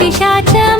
பிசாச்சம்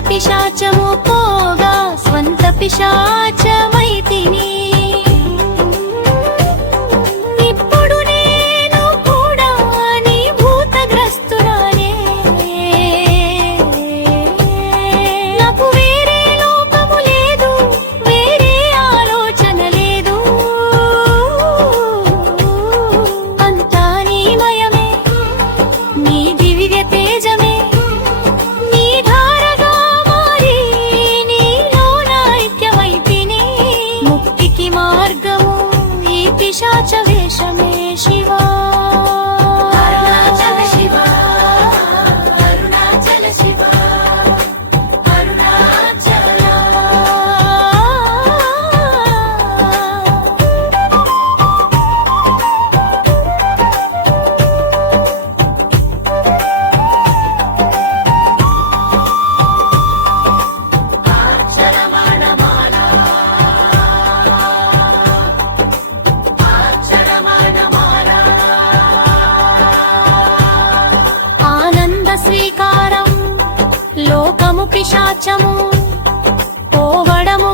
పిశాచము పోగా స్వంత పిశాచమైతిని. పిశాచము పోవడము